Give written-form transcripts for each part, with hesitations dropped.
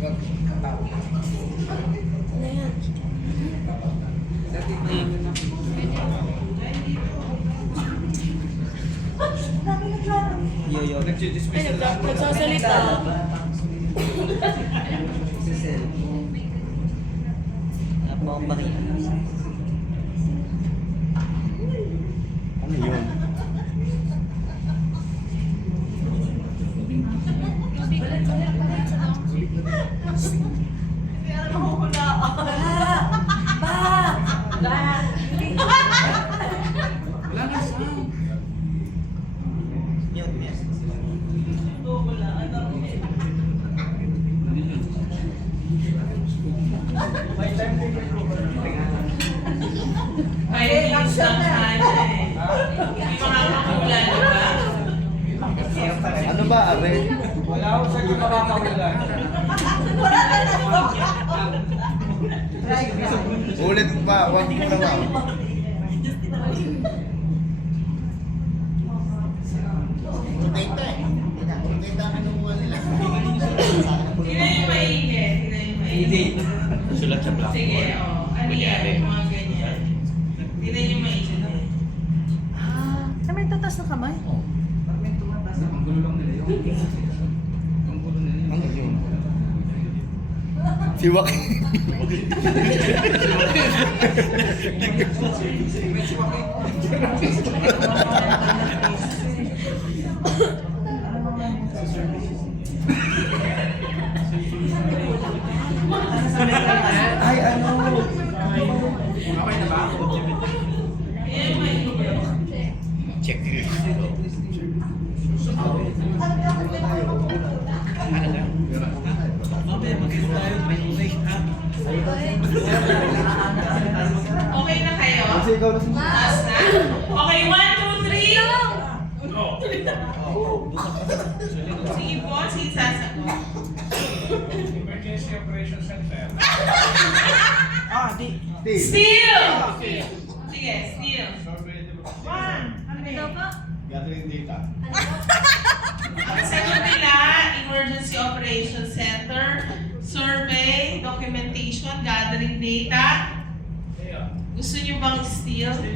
Yo. Nagsasalita. Cecil. Apa ang bakit? Ano yun? Ay, isang ano eh. Hindi makakakulan, di ba? Ano ba, Are? Wala ako sa makakakulan. Ulit pa, wag mo na ba? Tingnan yung mainit. Tingnan yung mainit. Sulat sa blackboard. Sige, ano yan? Mga ganyan. Tingnan yung mainit. Sa may tatas na kamay. Ang gulo lang nila yun. Ang gulo nila yun. Ano yun? Si Joaquin. Ay, ano? Okay na ba? Tingnan yung mainit. Check. Okay na kayo? Kasi ikaw na si Taas na? Okay, 1, 2, 3. Sige po, sige sasagot. Emergency Operation Center. Steal! Sige, steal. Gathering data. Ang sagot nila, Emergency Operations Center, survey, documentation, gathering data. Gusto niyo bang steal? Sagot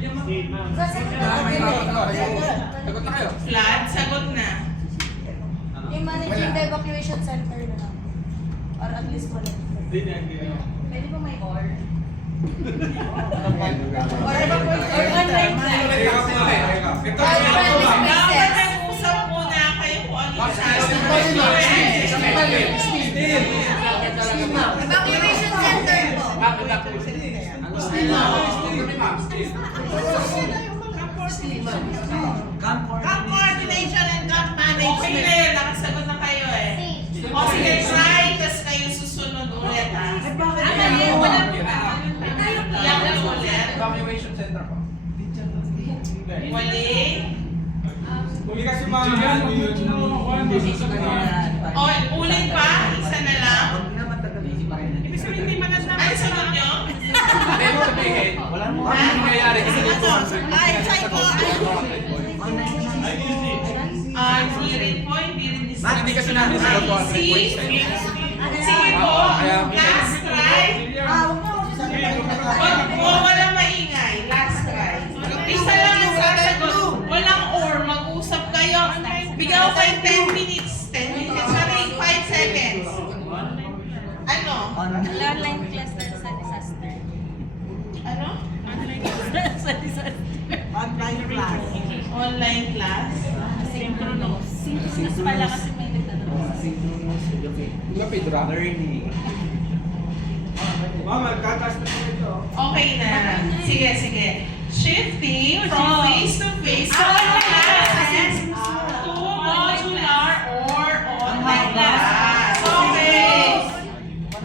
na kayo. Flood, sagot na. Yung managing the evacuation center na lang. Or at least collect. Pwede ba may or? Or online class. Ito Dapat nag-usap muna kayo kung ano yung sasagot. Evacuation center po. Camp coordination and camp management. Okay na yun, nakasagot na kayo eh. O sige, try, tas kayo susunod ulit ha. Ano yun? Walang iyak na ulit. Evacuation Center po. Wali. Huli kasi mga O, ulit pa, isa na lang. Ibig sabihin hindi manasama. Ano sunod nyo? Ibig sabihin, wala mo kami nangyayari kasi dito. Ay, psycho. Hindi rin po, hindi rin Hindi kasi namin sa Sige po, last try. Walang maingay, last try. Isa lang ang sasagot. Walang or, mag-usap kayo. Bigyan ko kayo 10 minutes. 10 minutes, sorry, 5 seconds. Ano? Online class na sa disaster. Ano? Online class sa disaster. Online class? Synchronous. Synchronous pala kasi may nagtatanong. Lapidra. Learning. Mama, magkataas na ito. Okay na. Sige, sige. Shifting from